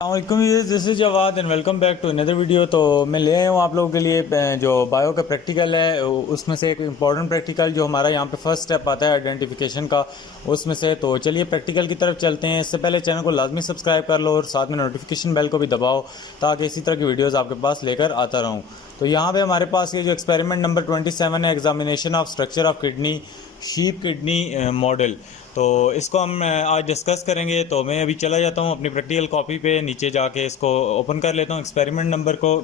वालेकुम, this is Jawad and welcome back to another video. तो मैं ले आया हूँ आप लोगों के लिए जो बायो का प्रैक्टिकल है, उसमें से एक इम्पॉर्टेंट प्रैक्टिकल जो हमारा यहाँ पे फर्स्ट स्टेप आता है आइडेंटिफिकेशन का, उसमें से। तो चलिए प्रैक्टिकल की तरफ चलते हैं। इससे पहले चैनल को लाजमी सब्सक्राइब कर लो और साथ में नोटिफिकेशन बेल को भी दबाओ ताकि इसी तरह की वीडियोज़ आपके पास लेकर आता रहूँ। तो यहाँ पर हमारे पास ये जो एक्सपेरिमेंट नंबर 27 है, examination of structure of kidney sheep kidney model. तो इसको हम आज डिस्कस करेंगे। तो मैं अभी चला जाता हूँ अपनी प्रैक्टिकल कॉपी पे, नीचे जाके इसको ओपन कर लेता हूँ एक्सपेरिमेंट नंबर को।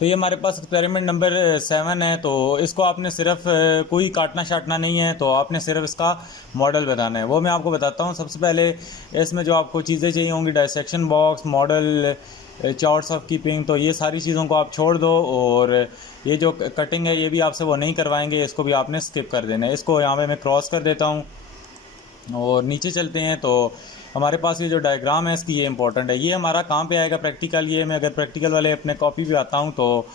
तो ये हमारे पास एक्सपेरिमेंट नंबर 7 है। तो इसको आपने सिर्फ कोई काटना शाटना नहीं है, तो आपने सिर्फ इसका मॉडल बनाना है। वो मैं आपको बताता हूँ। सबसे पहले इसमें जो आपको चीज़ें चाहिए होंगी, dissection box, model, charts of keeping, तो ये सारी चीज़ों को आप छोड़ दो। और ये जो कटिंग है ये भी आपसे वो नहीं करवाएंगे, इसको भी आपने स्किप कर देना है। इसको यहाँ पे मैं क्रॉस कर देता हूँ और नीचे चलते हैं। तो हमारे पास ये जो डायग्राम है इसकी, ये इंपॉर्टेंट है। ये हमारा कहाँ पे आएगा प्रैक्टिकल, ये मैं अगर प्रैक्टिकल वाले अपने कॉपी पे आता हूँ तो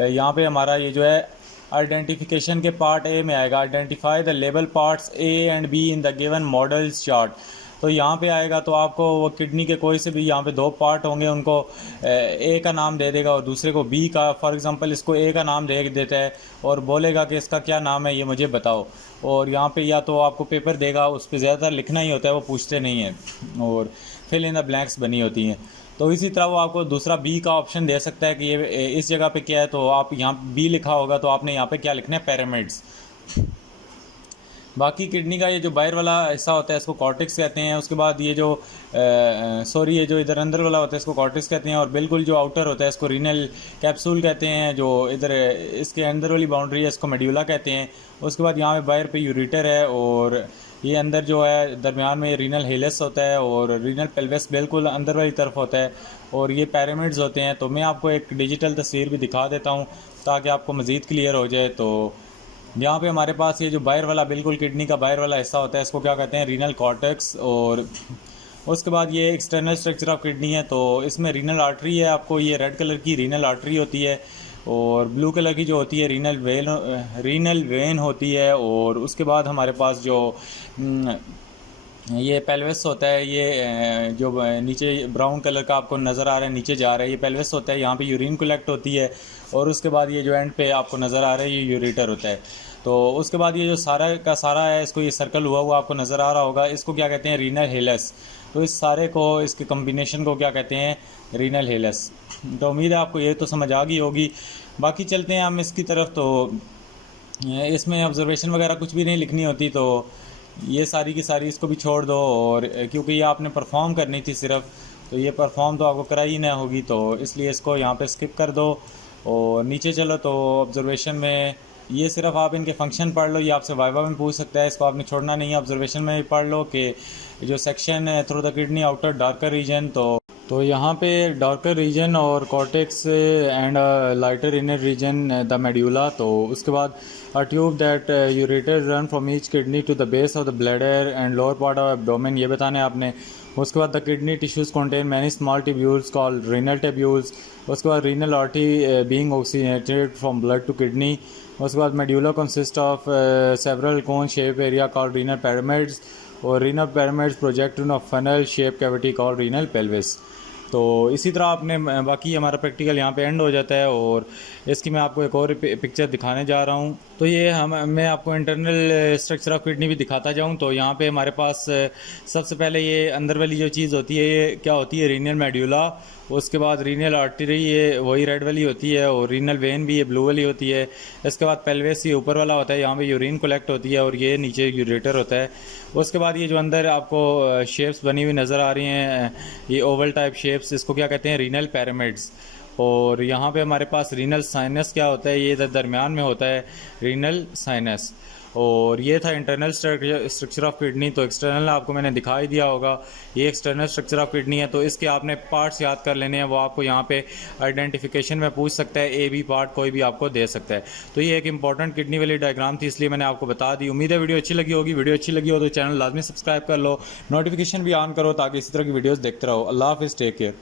यहाँ पे हमारा ये जो है आइडेंटिफिकेशन के पार्ट ए में आएगा। Identify the label parts A and be in the given models chart. तो यहाँ पे आएगा तो आपको वो किडनी के कोई से भी यहाँ पे दो पार्ट होंगे, उनको ए का नाम दे देगा और दूसरे को बी का। फॉर एग्जांपल इसको ए का नाम दे देता है और बोलेगा कि इसका क्या नाम है ये मुझे बताओ। और यहाँ पे या तो आपको पेपर देगा, उस पर ज़्यादातर लिखना ही होता है, वो पूछते नहीं हैं और फिल इन द ब्लैंक्स बनी होती हैं। तो इसी तरह वो आपको दूसरा बी का ऑप्शन दे सकता है कि ये इस जगह पे क्या है। तो आप यहाँ बी लिखा होगा तो आपने यहाँ पे क्या लिखना है, पिरामिड्स। बाकी किडनी का ये जो बाहर वाला हिस्सा होता है इसको कॉर्टेक्स कहते हैं। उसके बाद ये जो ये जो इधर अंदर वाला होता है इसको कॉर्टेक्स कहते हैं। और बिल्कुल जो आउटर होता है इसको रीनल कैप्सूल कहते हैं। जो इधर इसके अंदर वाली बाउंड्री है इसको मेड्यूला कहते हैं। उसके बाद यहाँ पे बाहर पे यूरेटर है और ये अंदर जो है दरमियान में रीनल हेलस होता है और रीनल पेल्विस बिल्कुल अंदर वाली तरफ होता है और ये पिरामिड्स होते हैं। तो मैं आपको एक डिजिटल तस्वीर भी दिखा देता हूँ ताकि आपको मज़ीद क्लियर हो जाए। तो यहाँ पे हमारे पास ये जो बाहर वाला बिल्कुल किडनी का बाहर वाला हिस्सा होता है इसको क्या कहते हैं, रीनल कॉर्टेक्स। और उसके बाद ये एक्सटर्नल स्ट्रक्चर ऑफ किडनी है। तो इसमें रीनल आर्टरी है, आपको ये रेड कलर की रीनल आर्टरी होती है और ब्लू कलर की जो होती है रीनल वेन होती है। और उसके बाद हमारे पास जो ये पेल्विस होता है, ये जो नीचे ब्राउन कलर का आपको नज़र आ रहा है नीचे जा रहा है, ये पेल्विस होता है। यहाँ पे यूरिन कलेक्ट होती है और उसके बाद ये जो एंड पे आपको नज़र आ रहा है ये यूरेटर होता है। तो उसके बाद ये जो सारा का सारा है, इसको ये सर्कल हुआ हुआ आपको नज़र आ रहा होगा, इसको क्या कहते हैं, रीनल हेलस। तो इस सारे को, इसके कम्बिनेशन को क्या कहते हैं, रीनल हेलस। तो उम्मीद है आपको ये तो समझ आ गई होगी। बाकी चलते हैं हम इसकी तरफ। तो इसमें ऑब्जर्वेशन वगैरह कुछ भी नहीं लिखनी होती, तो ये सारी की सारी इसको भी छोड़ दो। और क्योंकि ये आपने परफॉर्म करनी थी सिर्फ, तो ये परफॉर्म तो आपको कराई ही ना होगी, तो इसलिए इसको यहाँ पे स्किप कर दो और नीचे चलो। तो ऑब्जर्वेशन में ये सिर्फ आप इनके फंक्शन पढ़ लो, ये आपसे वाइवा में पूछ सकता है, इसको आपने छोड़ना नहीं है। ऑब्जर्वेशन में भी पढ़ लो कि जो सेक्शन है through the kidney outer darker region, तो यहाँ पे डार्कर रीजन और cortex and lighter inner region the medulla. तो उसके बाद a tube that ureter run from each kidney to the base of the bladder and lower part of abdomen, ये बताना है आपने। उसके बाद the kidney tissues contain many small tubules called renal tubules. उसके बाद renal artery being oxygenated from blood to kidney. उसके बाद medulla consist of several cone shape area called renal pyramids और renal pyramids project in a funnel shape cavity called renal pelvis. तो इसी तरह आपने बाकी हमारा प्रैक्टिकल यहाँ पे एंड हो जाता है। और इसकी मैं आपको एक और पिक्चर दिखाने जा रहा हूँ। तो ये मैं आपको इंटरनल स्ट्रक्चर ऑफ किडनी भी दिखाता जाऊँ। तो यहाँ पे हमारे पास सबसे पहले ये अंदर वाली जो चीज़ होती है ये क्या होती है, रीनल मेड्यूला। उसके बाद रीनल आर्टरी, ये वही रेड वाली होती है, और रीनल वेन भी ये ब्लू वाली होती है। इसके बाद पेल्विस, ये ऊपर वाला होता है, यहाँ पे यूरिन कलेक्ट होती है और ये नीचे यूरेटर होता है। उसके बाद ये जो अंदर आपको शेप्स बनी हुई नज़र आ रही हैं, ये ओवल टाइप शेप्स, इसको क्या कहते हैं, रीनल पिरामिड्स। और यहाँ पे हमारे पास रीनल साइनस क्या होता है, ये दरमियान में होता है रीनल साइनस। और ये था इंटरनल स्ट्रक्चर ऑफ किडनी। तो एक्सटर्नल आपको मैंने दिखा ही दिया होगा, ये एक्सटर्नल स्ट्रक्चर ऑफ किडनी है। तो इसके आपने पार्ट्स याद कर लेने हैं, वो आपको यहाँ पे आइडेंटिफिकेशन में पूछ सकता है, ए बी पार्ट कोई भी आपको दे सकता है। तो ये एक इंपॉर्टेंट किडनी वाली डायग्राम थी, इसलिए मैंने आपको बता दी। उम्मीद है वीडियो अच्छी लगी होगी। वीडियो अच्छी लगी हो तो चैनल लाजमी सब्सक्राइब कर लो, नोटिफिकेशन भी ऑन करो ताकि इसी तरह की वीडियोज़ देखते रहो। अल्लाह हाफिज़, टेक केयर।